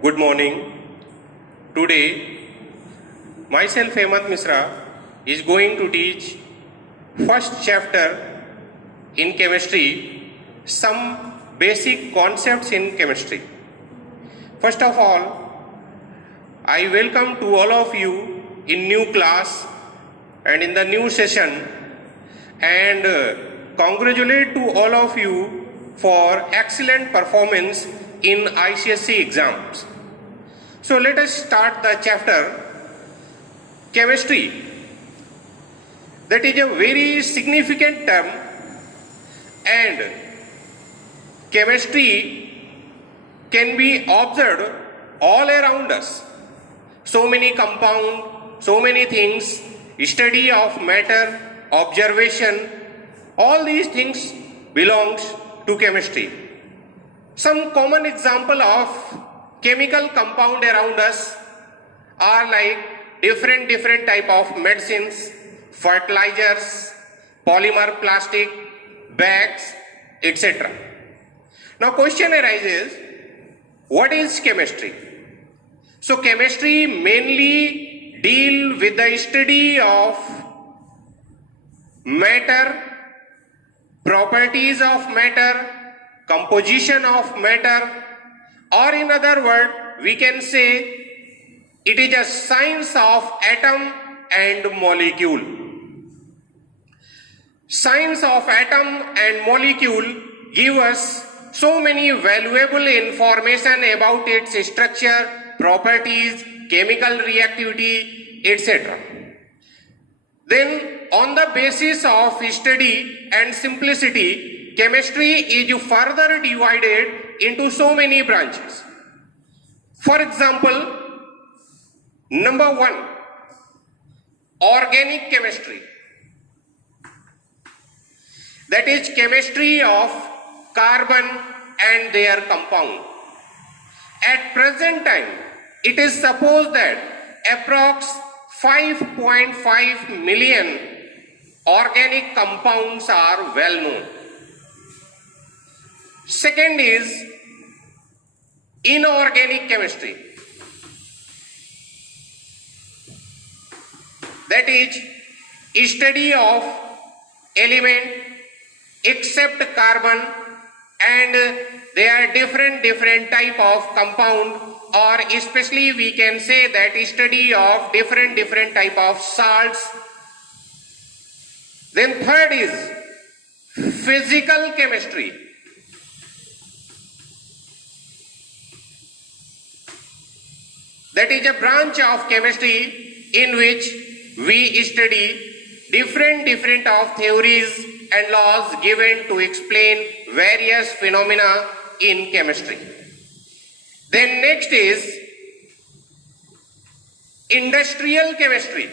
Good morning. Today, myself Hemant Misra is going to teach first chapter in chemistry, some basic concepts in chemistry. First of all, I welcome to all of you in new class and in the new session, and congratulate to all of you for excellent performance in ICSE exams. So let us start the chapter chemistry. That is a very significant term, and chemistry can be observed all around us. So many compounds, so many things, study of matter, observation, all these things belongs to chemistry. Some common example of chemical compound around us are like different type of medicines, fertilizers, polymer plastic, bags, etc. Now question arises, what is chemistry? So chemistry mainly deal with the study of matter, properties of matter, composition of matter, or in other words, we can say it is a science of atom and molecule. Science of atom and molecule give us so many valuable information about its structure, properties, chemical reactivity, etc. Then on the basis of study and simplicity, chemistry is further divided into so many branches. For example, number 1, organic chemistry. That is chemistry of carbon and their compound. At present time, it is supposed that approx 5.5 million organic compounds are well known. Second is inorganic chemistry. That is study of element except carbon and there are different type of compound, or especially we can say that study of different type of salts. Then third is physical chemistry. That is a branch of chemistry in which we study different of theories and laws given to explain various phenomena in chemistry. Then next is industrial chemistry.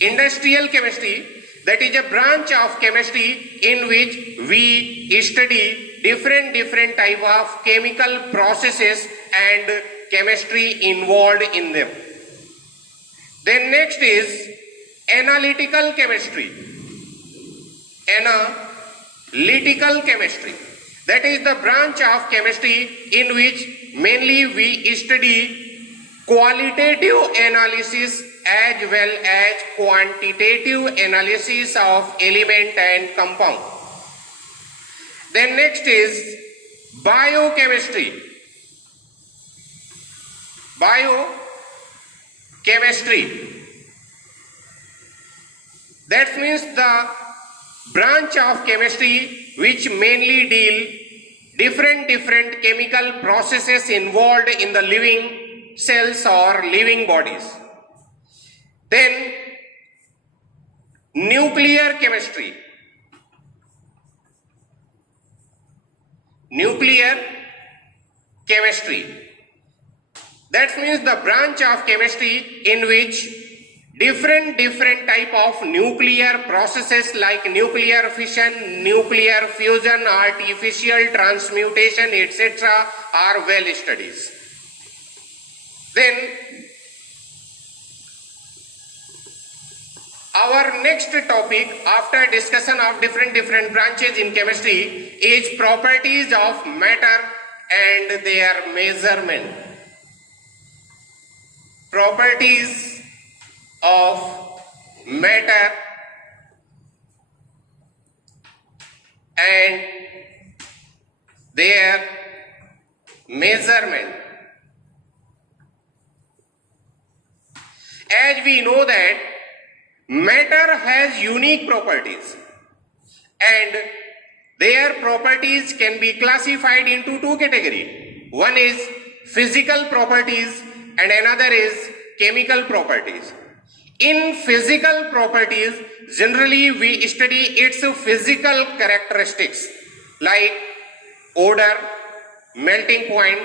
Industrial chemistry, that is a branch of chemistry in which we study different type of chemical processes and chemistry involved in them. Then next is analytical chemistry. Analytical chemistry, that is the branch of chemistry in which mainly we study qualitative analysis as well as quantitative analysis of element and compound. Then next is biochemistry. Biochemistry, that means the branch of chemistry which mainly deal different chemical processes involved in the living cells or living bodies. Then nuclear chemistry. Nuclear chemistry, that means the branch of chemistry in which different type of nuclear processes like nuclear fission, nuclear fusion, artificial transmutation, etc. are well studied. Then our next topic after discussion of different branches in chemistry is properties of matter and their measurement. Properties of matter and their measurement. As we know that matter has unique properties and their properties can be classified into two categories. One is physical properties and another is chemical properties. In physical properties, generally we study its physical characteristics like odor, melting point,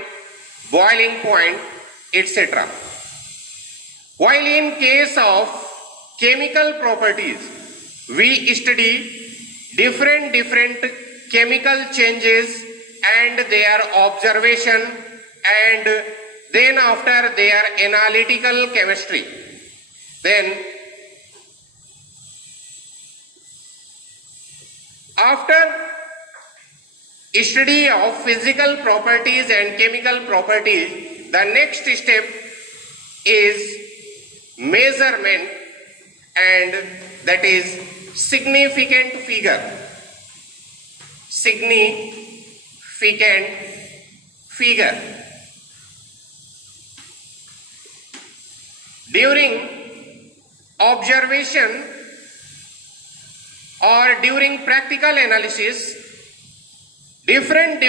boiling point, etc. While in case of chemical properties, we study different chemical changes and their observation and then after their analytical chemistry. Then after study of physical properties and chemical properties, the next step is measurement, and that is significant figure. Significant figure. During observation or during practical analysis, different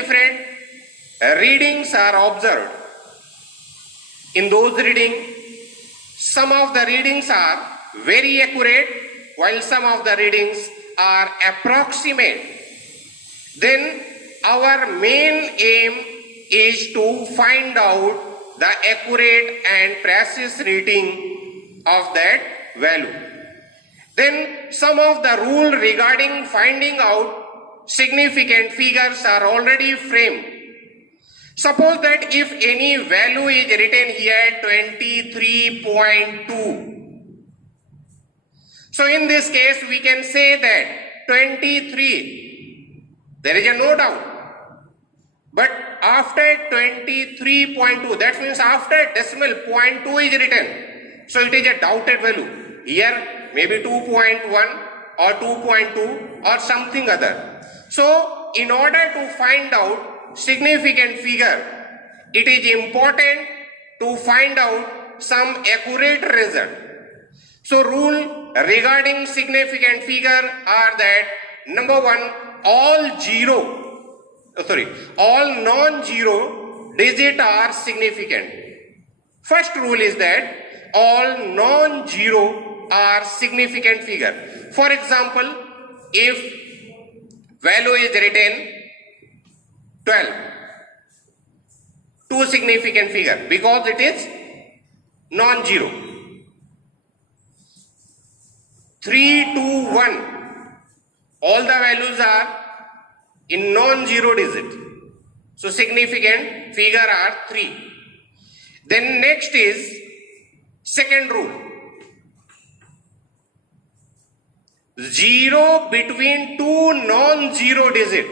readings are observed. In those readings, some of the readings are very accurate while some of the readings are approximate. Then our main aim is to find out the accurate and precise reading of that value. Then some of the rule regarding finding out significant figures are already framed. Suppose that if any value is written here 23.2. So in this case we can say that 23, there is a no doubt. But after 23.2, that means after decimal 0.2 is written. So it is a doubted value. Here maybe 2.1 or 2.2 or something other. So in order to find out significant figure, it is important to find out some accurate result. So rule regarding significant figure are that number one, all non-zero digit are significant. First rule is that all non-zero are significant figure. For example, if value is written 12, two significant figure because it is non-zero. 3, 2, 1, all the values are in non-zero digit. So significant figure are 3. Then next is second rule. 0 between two non-zero digit.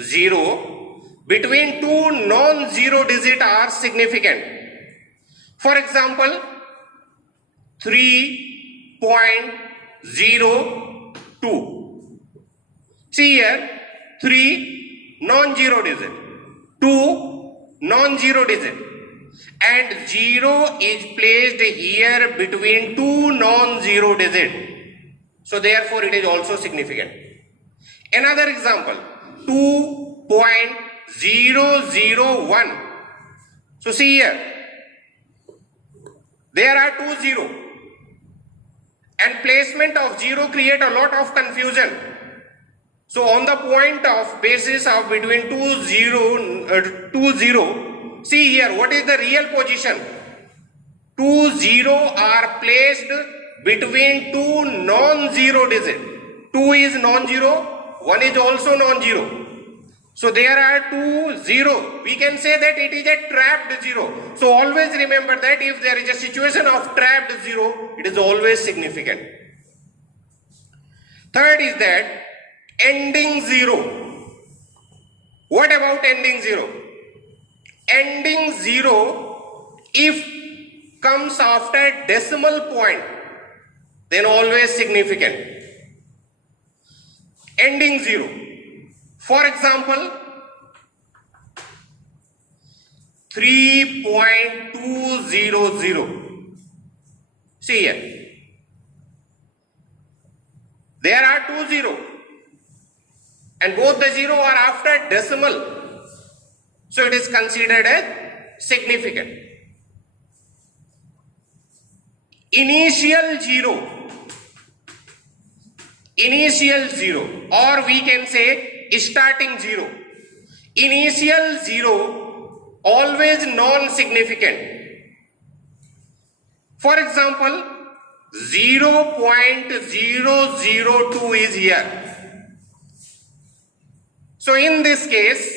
0 between two non-zero digit are significant. For example, 3.02. See here, 3 non-zero digit, 2 non-zero digit, and 0 is placed here between two non-zero digit. So therefore it is also significant. Another example, 2.001. So see here, there are 2 0 and placement of 0 create a lot of confusion. So on the point of basis of between 2 0, see here what is the real position. 2 0 are placed between two non-zero digit. 2 is non-zero, 1 is also non-zero. So there are 2 0. We can say that it is a trapped 0. So always remember that if there is a situation of trapped 0, it is always significant. Third is that ending 0. What about ending 0? Ending 0, if comes after decimal point, then always significant. Ending 0. For example, 3.200. See here. There are 2 0 and both the 0 are after decimal. So it is considered as significant. Initial 0 or we can say starting 0. Initial 0 always non-significant. For example, 0.002 is here. So in this case,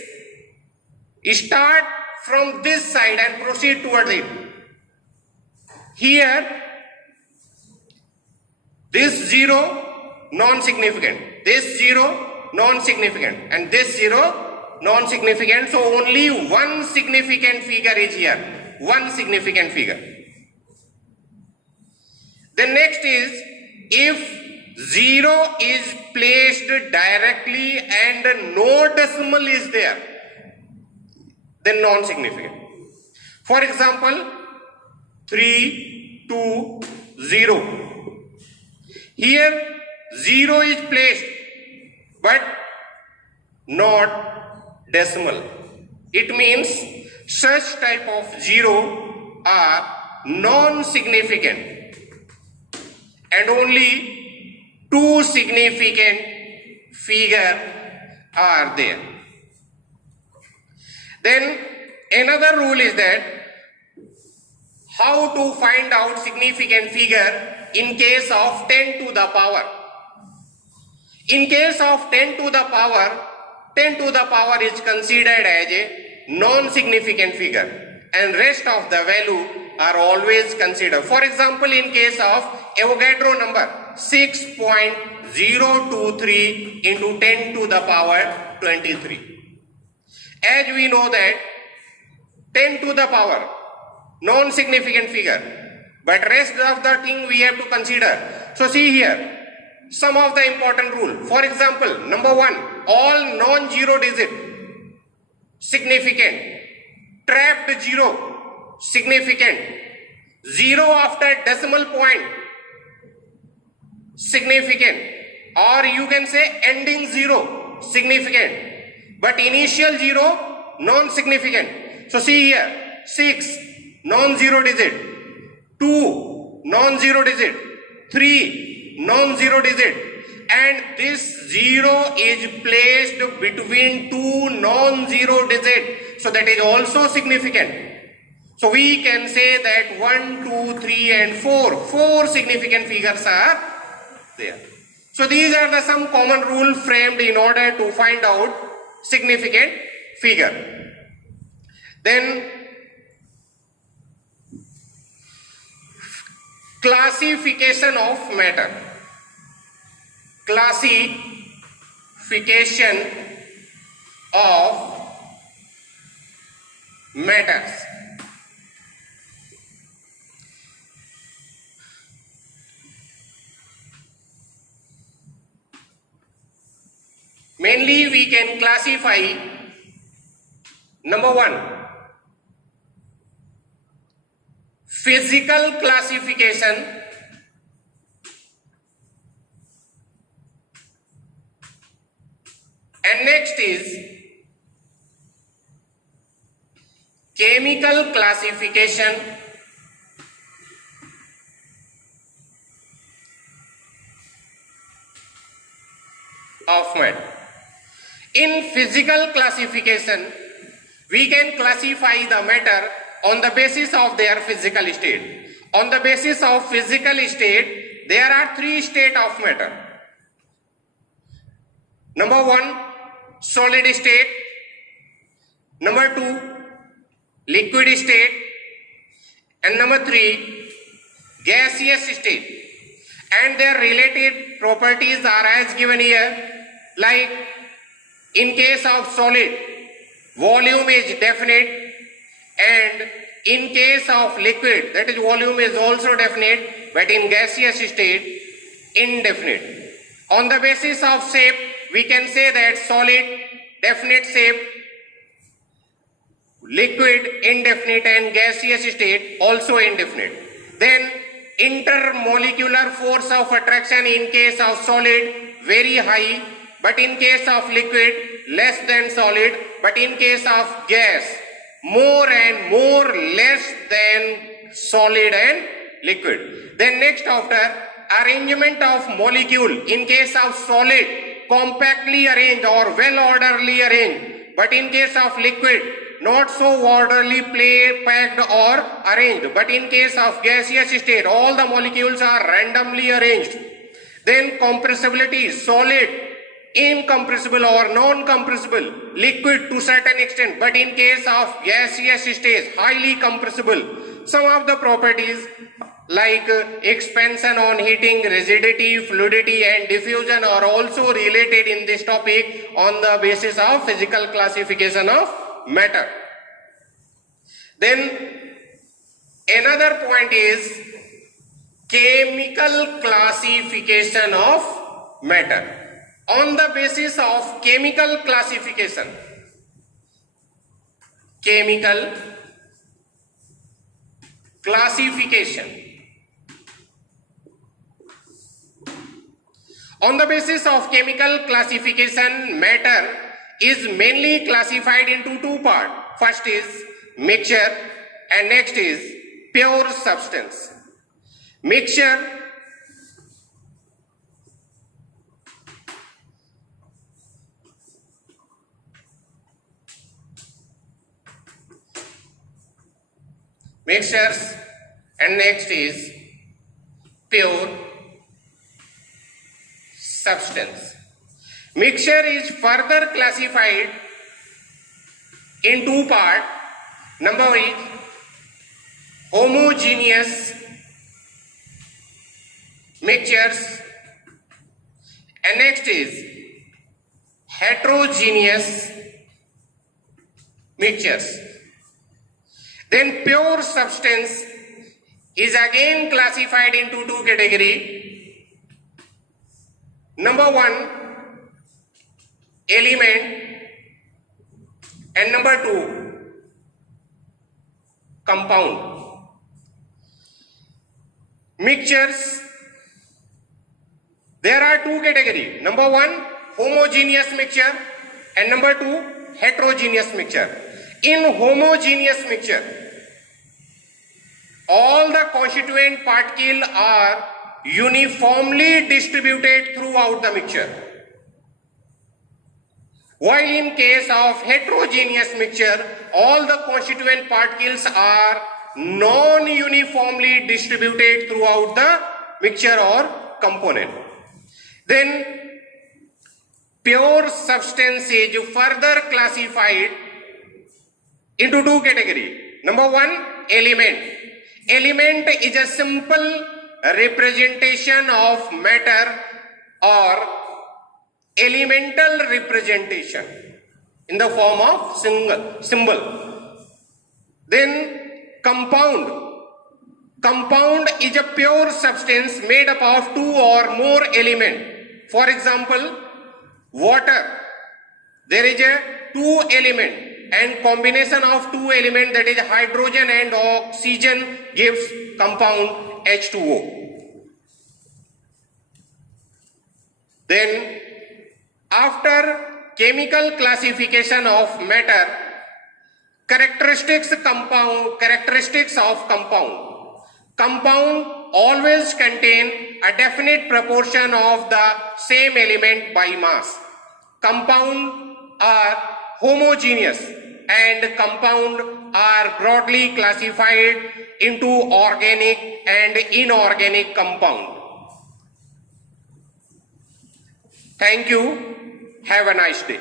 start from this side and proceed towards it. Here, this 0 non-significant, this 0 non-significant, and this 0 non-significant. So only one significant figure is here. One significant figure. The next is, if 0 is placed directly and no decimal is there, then non-significant. For example, 3, 2, 0. Here 0 is placed but not decimal. It means such type of 0 are non-significant and only 2 significant figure are there. Then another rule is that how to find out significant figure in case of 10 to the power. In case of 10 to the power is considered as a non-significant figure and rest of the value are always considered. For example, in case of Avogadro number 6.023 into 10 to the power 23. As we know that 10 to the power, non-significant figure, but rest of the thing we have to consider. So see here, some of the important rule. For example, number 1, all non-zero digit, significant. Trapped 0, significant. 0 after decimal point, significant. Or you can say ending 0, significant. But initial 0, non-significant. So see here, 6, non-zero digit. 2, non-zero digit. 3, non-zero digit. And this 0 is placed between 2 non-zero digits. So that is also significant. So we can say that 1, 2, 3 and 4 significant figures are there. So these are the some common rule framed in order to find out significant figure. Then classification of matter. Classification of matters. Mainly we can classify, number 1, physical classification, and next is chemical classification, of matter. In physical classification, we can classify the matter on the basis of their physical state. On the basis of physical state, there are 3 states of matter. Number 1, solid state. Number 2, liquid state. And number 3, gaseous state. And their related properties are as given here. Like in case of solid, volume is definite, and in case of liquid, that is volume is also definite, but in gaseous state, indefinite. On the basis of shape, we can say that solid, definite shape, liquid, indefinite, and gaseous state, also indefinite. Then intermolecular force of attraction in case of solid, very high, but in case of liquid, less than solid, but in case of gas, more and more less than solid and liquid. Then next, after arrangement of molecule, in case of solid, compactly arranged or well orderly arranged, but in case of liquid, not so orderly packed or arranged, but in case of gaseous state, all the molecules are randomly arranged. Then compressibility, solid, incompressible or non-compressible, liquid to certain extent, but in case of gaseous state, highly compressible. Some of the properties like expansion on heating, rigidity, fluidity, and diffusion are also related in this topic on the basis of physical classification of matter. Then another point is chemical classification of matter. On the basis of chemical classification, on the basis of chemical classification, matter is mainly classified into two parts. First is mixture and next is pure substance. Mixture mixtures and next is pure substance. Mixture is further classified in two parts. Number is homogeneous mixtures and next is heterogeneous mixtures. Then pure substance is again classified into two categories. Number one, element, and number two, compound. Mixtures, there are two categories. Number one, homogeneous mixture, and number two, heterogeneous mixture. In homogeneous mixture, all the constituent particles are uniformly distributed throughout the mixture. While in case of heterogeneous mixture, all the constituent particles are non-uniformly distributed throughout the mixture or component. Then pure substance is further classified into two categories. Number one, element. Element is a simple representation of matter or elemental representation in the form of symbol. Then compound. Compound is a pure substance made up of two or more elements. For example, water. There is a two element and combination of two elements, that is hydrogen and oxygen, gives compound H2O. Then after chemical classification of matter, characteristics of compound. Compound always contain a definite proportion of the same element by mass. Compound are homogeneous and compound are broadly classified into organic and inorganic compound. Thank you. Have a nice day.